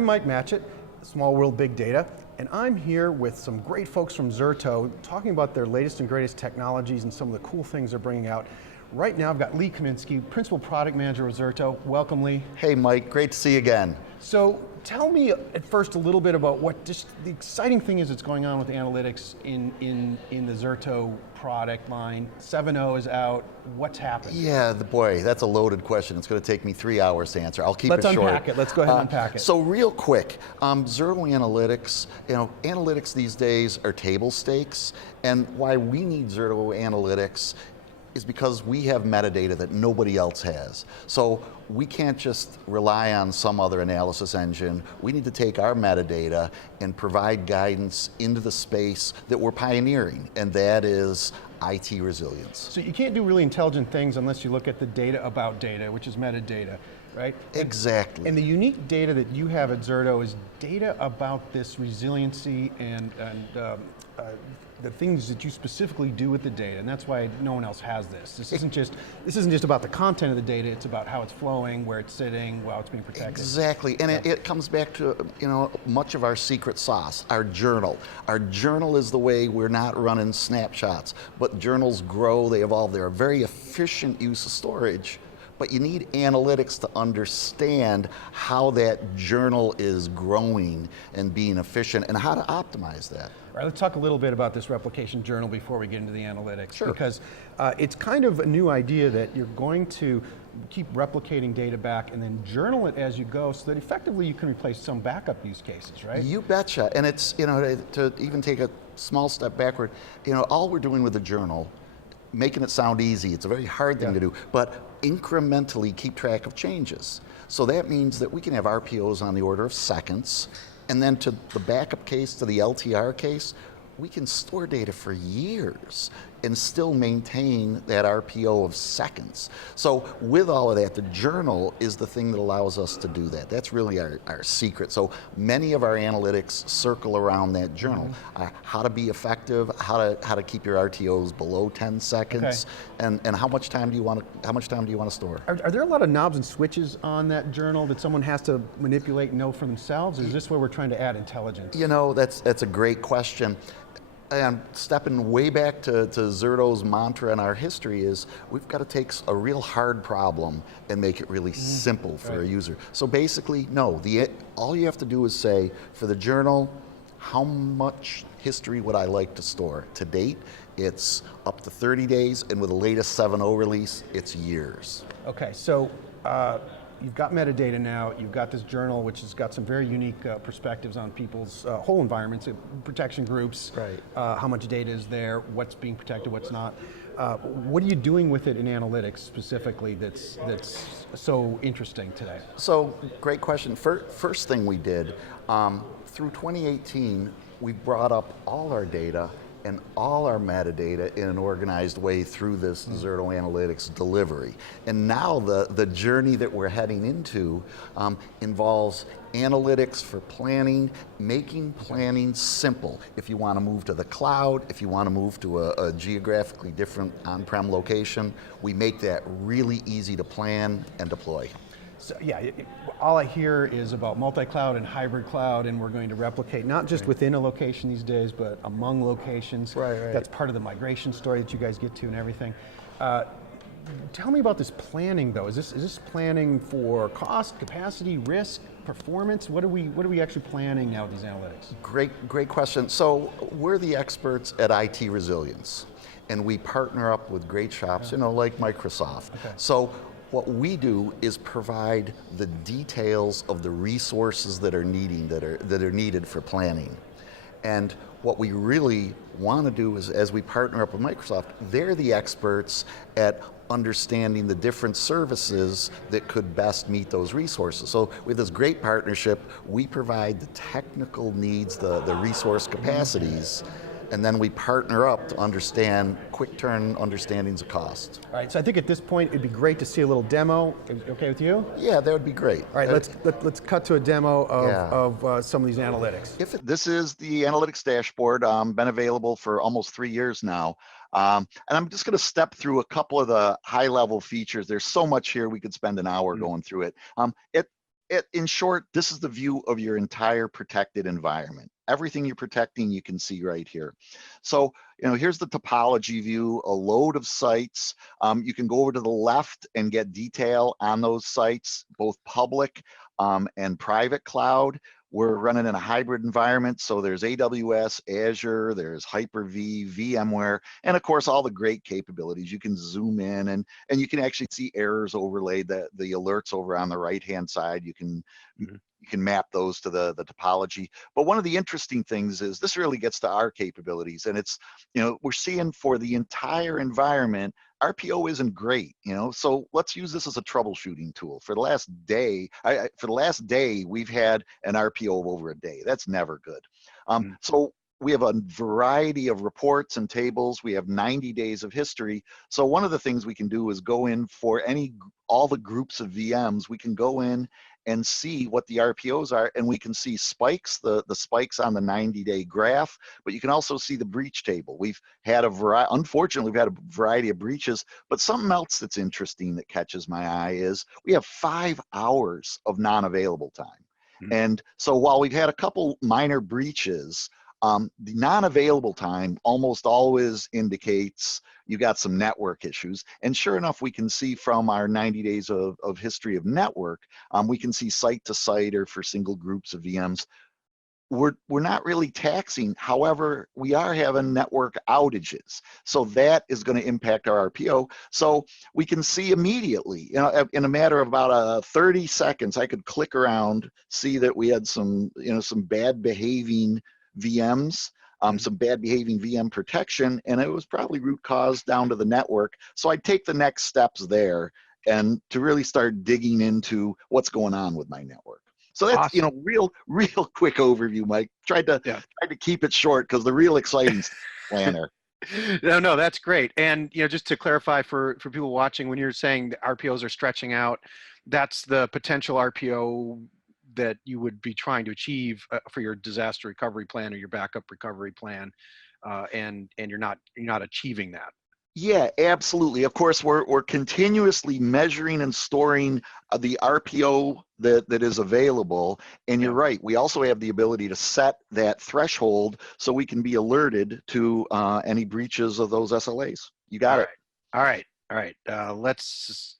I'm Mike Matchett, Small World Big Data, and I'm here with some great folks from Zerto talking about their latest and greatest technologies and some of the cool things they're bringing out. Right now I've got Lee Kaminski, Principal Product Manager of Zerto. Welcome, Lee. Hey Mike, great to see you again. So tell me at first a little bit about what just the exciting thing is that's going on with analytics in the Zerto product line. 7.0 is out. What's happened? Yeah, boy, that's a loaded question. It's going to take me 3 hours to answer. I'll keep Let's it short. unpack it. Let's go ahead and unpack it. So real quick, Zerto Analytics, analytics these days are table stakes, and why we need Zerto Analytics is because we have metadata that nobody else has. So we can't just rely on some other analysis engine. We need to take our metadata and provide guidance into the space that we're pioneering, and that is IT resilience. So you can't do really intelligent things unless you look at the data about data, which is metadata, right? Exactly. And the unique data that you have at Zerto is data about this resiliency and the things that you specifically do with the data, and that's why no one else has this. This isn't just about the content of the data, it's about how it's flowing, where it's sitting, how it's being protected. Exactly, and it comes back to much of our secret sauce, our journal. Our journal is the way we're not running snapshots, but journals grow, they evolve, they're a very efficient use of storage. But you need analytics to understand how that journal is growing and being efficient and how to optimize that. All right, let's talk a little bit about this replication journal before we get into the analytics. Sure. Because it's kind of a new idea that you're going to keep replicating data back and then journal it as you go so that effectively you can replace some backup use cases, right? You betcha, and it's, to even take a small step backward, all we're doing with the journal, making it sound easy, it's a very hard thing to do, but incrementally keep track of changes. So that means that we can have RPOs on the order of seconds, and then to the backup case, to the LTR case, we can store data for years and still maintain that RPO of seconds. So with all of that, the journal is the thing that allows us to do that. That's really our secret. So many of our analytics circle around that journal. How to be effective, how to keep your RTOs below 10 seconds, and how much time do you want to store? Are there a lot of knobs and switches on that journal that someone has to manipulate and know for themselves? Or is this where we're trying to add intelligence? That's a great question. And stepping way back to Zerto's mantra and our history is we've got to take a real hard problem and make it really simple for a user. So basically, no, all you have to do is say, for the journal, how much history would I like to store? To date, it's up to 30 days, and with the latest 7.0 release, it's years. Okay, so you've got metadata now, you've got this journal which has got some very unique perspectives on people's whole environments, protection groups, how much data is there, what's being protected, what's not. What are you doing with it in analytics specifically that's so interesting today? So, great question. First thing we did, through 2018, we brought up all our data and all our metadata in an organized way through this Zerto Analytics delivery. And now the journey that we're heading into involves analytics for planning, making planning simple. If you want to move to the cloud, if you want to move to a geographically different on-prem location, we make that really easy to plan and deploy. So yeah, all I hear is about multi-cloud and hybrid cloud, and we're going to replicate not just within a location these days, but among locations. That's part of the migration story that you guys get to and everything. Tell me about this planning though. Is this planning for cost, capacity, risk, performance? What are we actually planning now with these analytics? Great question. So we're the experts at IT resilience, and we partner up with great shops, like Microsoft. So what we do is provide the details of the resources that are needed for planning. And what we really want to do is, as we partner up with Microsoft, they're the experts at understanding the different services that could best meet those resources. So with this great partnership, we provide the technical needs, the resource capacities, and then we partner up to understand quick turn understandings of cost. All right, so I think at this point it'd be great to see a little demo. Okay with you? Yeah, that would be great. All right, let's cut to a demo of some of these analytics. This is the analytics dashboard, been available for almost 3 years now. And I'm just going to step through a couple of the high level features. There's so much here, we could spend an hour going through it. in short, this is the view of your entire protected environment. Everything you're protecting, you can see right here. So, here's the topology view, a load of sites. You can go over to the left and get detail on those sites, both public and private cloud. We're running in a hybrid environment, so there's AWS, Azure, there's Hyper-V, VMware, and of course all the great capabilities. You can zoom in and you can actually see errors overlaid, the alerts over on the right-hand side. You can map those to the topology. But one of the interesting things is this really gets to our capabilities, and it's, we're seeing for the entire environment, RPO isn't great, so let's use this as a troubleshooting tool. For the last day, we've had an RPO of over a day. That's never good. So we have a variety of reports and tables. We have 90 days of history. So one of the things we can do is go in for all the groups of VMs. We can go in and see what the RPOs are, and we can see spikes, the spikes on the 90-day graph, but you can also see the breach table. We've had unfortunately, we've had a variety of breaches, but something else that's interesting that catches my eye is we have 5 hours of non-available time. And so while we've had a couple minor breaches, the non-available time almost always indicates you got some network issues. And sure enough, we can see from our 90 days of history of network, we can see site to site or for single groups of VMs. We're not really taxing. However, we are having network outages. So that is going to impact our RPO. So we can see immediately, in a matter of about 30 seconds, I could click around, see that we had some bad behaving VMs, some bad behaving VM protection, and it was probably root cause down to the network. So I take the next steps there and to really start digging into what's going on with my network. So that's awesome. Real quick overview, Mike. Tried to keep it short because the real exciting planner. No, that's great. And just to clarify for people watching, when you're saying the RPOs are stretching out, that's the potential RPO that you would be trying to achieve for your disaster recovery plan or your backup recovery plan, and you're not achieving that. Yeah, absolutely. Of course, we're continuously measuring and storing the RPO that is available. And you're right. We also have the ability to set that threshold so we can be alerted to any breaches of those SLAs. You got it. All right. Let's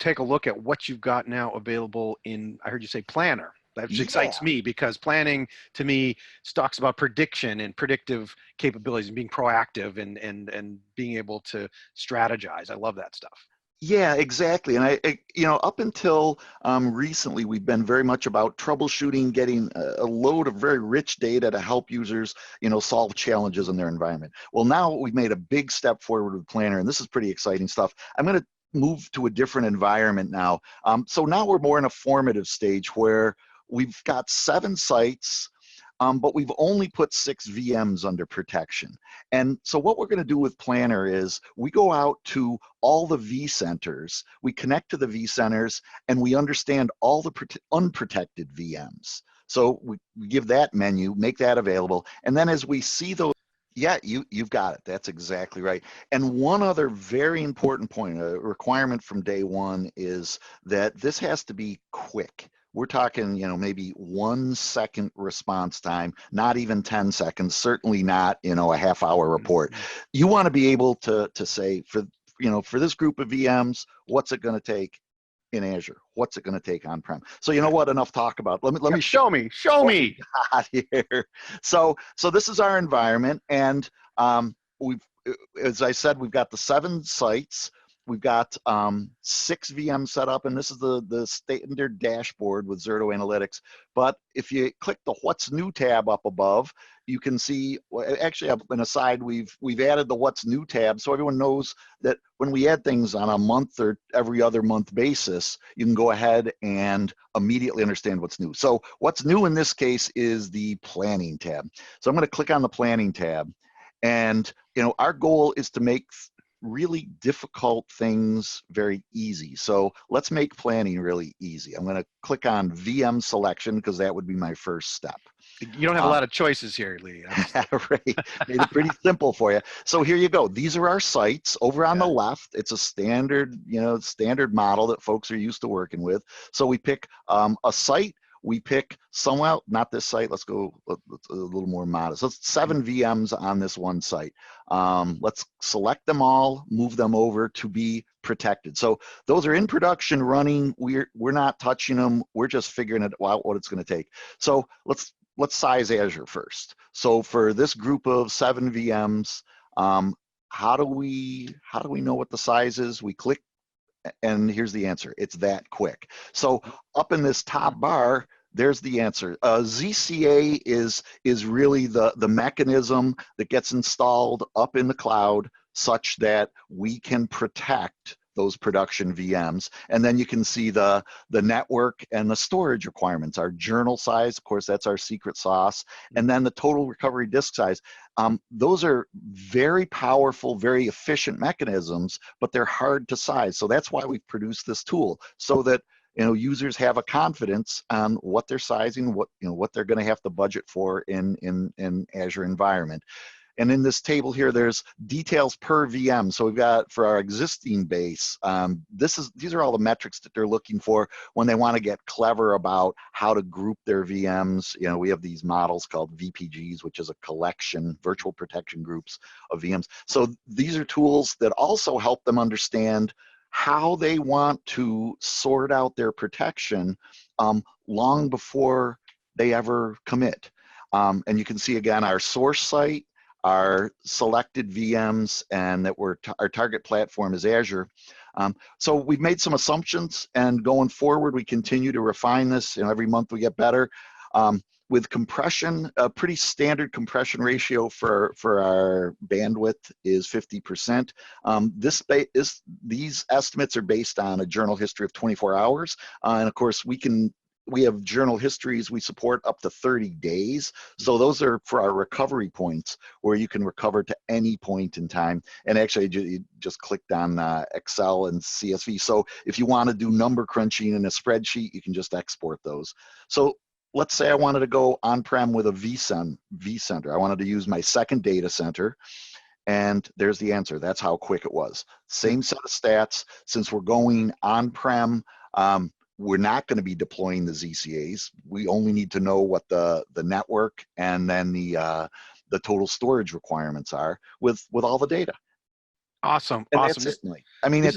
take a look at what you've got now available in, I heard you say Planner. That excites me because planning to me talks about prediction and predictive capabilities and being proactive and being able to strategize. I love that stuff. Yeah, exactly. And up until recently, we've been very much about troubleshooting, getting a load of very rich data to help users, solve challenges in their environment. Well, now we've made a big step forward with Planner, and this is pretty exciting stuff. I'm going to move to a different environment now. So now we're more in a formative stage where we've got 7 sites, but we've only put 6 VMs under protection. And so what we're going to do with Planner is we go out to all the vCenters, we connect to the vCenters, and we understand all the unprotected VMs. So we give that menu, make that available, and then as we see those, you've got it. That's exactly right. And one other very important point, a requirement from day one, is that this has to be quick. We're talking, maybe 1 second response time, not even 10 seconds, certainly not, a half-hour report. You want to be able to say, for this group of VMs, what's it going to take in Azure? What's it going to take on-prem? So you know what? Enough talk about. Let me show me. Here. So this is our environment, and we've, as I said, we've got the 7 sites. We've got 6 VMs set up, and this is the standard dashboard with Zerto Analytics. But if you click the What's New tab up above, you can see, actually up an aside, we've added the What's New tab so everyone knows that when we add things on a month or every other month basis, you can go ahead and immediately understand what's new. So what's new in this case is the Planning tab. So I'm going to click on the Planning tab, and our goal is to make really difficult things very easy. So let's make planning really easy. I'm going to click on VM selection because that would be my first step. You don't have a lot of choices here, Lee. Right, made it pretty simple for you. So here you go. These are our sites. Over on the left, it's a standard, standard model that folks are used to working with. So we pick a site. We pick somewhere, not this site. Let's go a little more modest. Let's 7 VMs on this one site. Let's select them all, move them over to be protected. So those are in production running. We're not touching them. We're just figuring out what it's going to take. So let's size Azure first. So for this group of 7 VMs, how do we know what the size is? We click, and here's the answer. It's that quick. So up in this top bar, there's the answer. ZCA is really the mechanism that gets installed up in the cloud such that we can protect those production VMs. And then you can see the network and the storage requirements. Our journal size, of course, that's our secret sauce. And then the total recovery disk size. Those are very powerful, very efficient mechanisms, but they're hard to size. So that's why we've produced this tool, so that users have a confidence on what they're sizing, what they're going to have to budget for in Azure environment. And in this table here, there's details per VM. So we've got, for our existing base, these are all the metrics that they're looking for when they want to get clever about how to group their VMs. We have these models called VPGs, which is a collection, virtual protection groups of VMs. So these are tools that also help them understand how they want to sort out their protection long before they ever commit. And you can see again our source site, our selected VMs, and that our target platform is Azure. So we've made some assumptions, and going forward, we continue to refine this. Every month we get better. With compression, a pretty standard compression ratio for our bandwidth is 50%. These estimates are based on a journal history of 24 hours. And of course, we have journal histories we support up to 30 days. So those are for our recovery points, where you can recover to any point in time. And actually, you just clicked on Excel and CSV. So if you want to do number crunching in a spreadsheet, you can just export those. So let's say I wanted to go on-prem with a vCenter. I wanted to use my second data center. And there's the answer. That's how quick it was. Same set of stats. Since we're going on-prem, we're not going to be deploying the ZCAs. We only need to know what the network and then the total storage requirements are with all the data. Awesome. And awesome. That's it. I mean,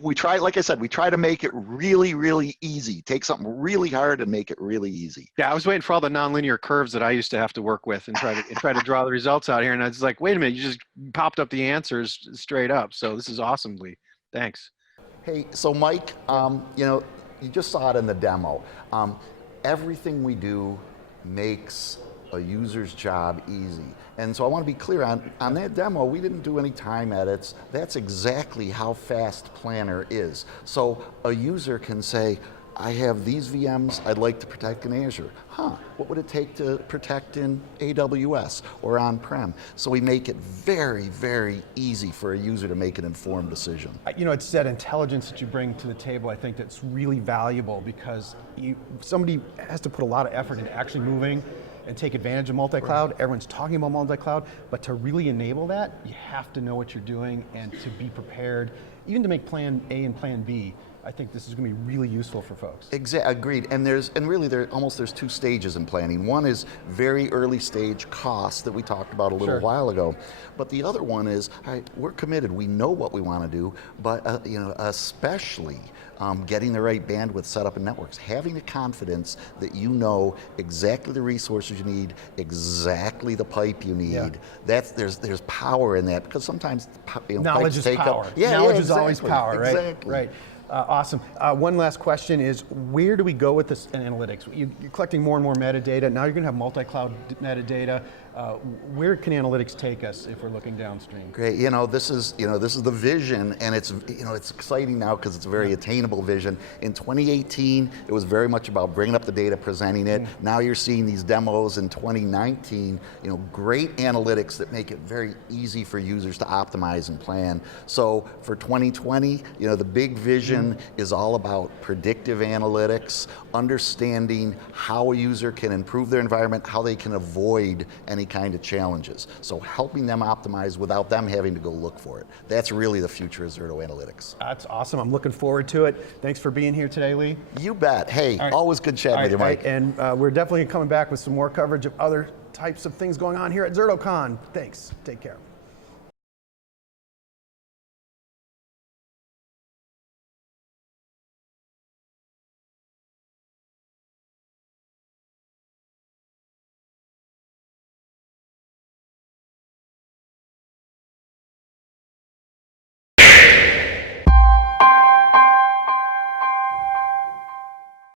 we try, like I said, we try to make it really, really easy. Take something really hard and make it really easy. Yeah, I was waiting for all the nonlinear curves that I used to have to work with and try to draw the results out here. And I was like, wait a minute, you just popped up the answers straight up. So this is awesome, Lee. Thanks. Hey, so Mike, you just saw it in the demo. Everything we do makes a user's job easy. And so I want to be clear, on that demo, we didn't do any time edits. That's exactly how fast Planner is. So a user can say, I have these VMs I'd like to protect in Azure. What would it take to protect in AWS or on-prem? So we make it very, very easy for a user to make an informed decision. It's that intelligence that you bring to the table, I think, that's really valuable, because somebody has to put a lot of effort into actually moving and take advantage of multi-cloud. Right. Everyone's talking about multi-cloud, but to really enable that, you have to know what you're doing and to be prepared, even to make plan A and plan B. I think this is going to be really useful for folks. Agreed. And there's two stages in planning. One is very early stage costs that we talked about a little while ago, but the other one is, all right, we're committed. We know what we want to do, but especially getting the right bandwidth set up in networks, having the confidence that you know exactly the resources you need, exactly the pipe you need. Yeah. There's power in that, because sometimes knowledge is power. Knowledge is always power, right? Exactly. Right. Awesome. One last question is, where do we go with this analytics? You're collecting more and more metadata. Now you're going to have multi-cloud metadata. Where can analytics take us if we're looking downstream? Great. This is the vision, and it's exciting now because it's a very attainable vision. In 2018, it was very much about bringing up the data, presenting it. Now you're seeing these demos in 2019. Great analytics that make it very easy for users to optimize and plan. So for 2020, the big vision is all about predictive analytics, understanding how a user can improve their environment, how they can avoid any kind of challenges. So helping them optimize without them having to go look for it. That's really the future of Zerto Analytics. That's awesome. I'm looking forward to it. Thanks for being here today, Lee. You bet. Hey, right. Always good chatting with you, Mike. And we're definitely coming back with some more coverage of other types of things going on here at ZertoCon. Thanks. Take care.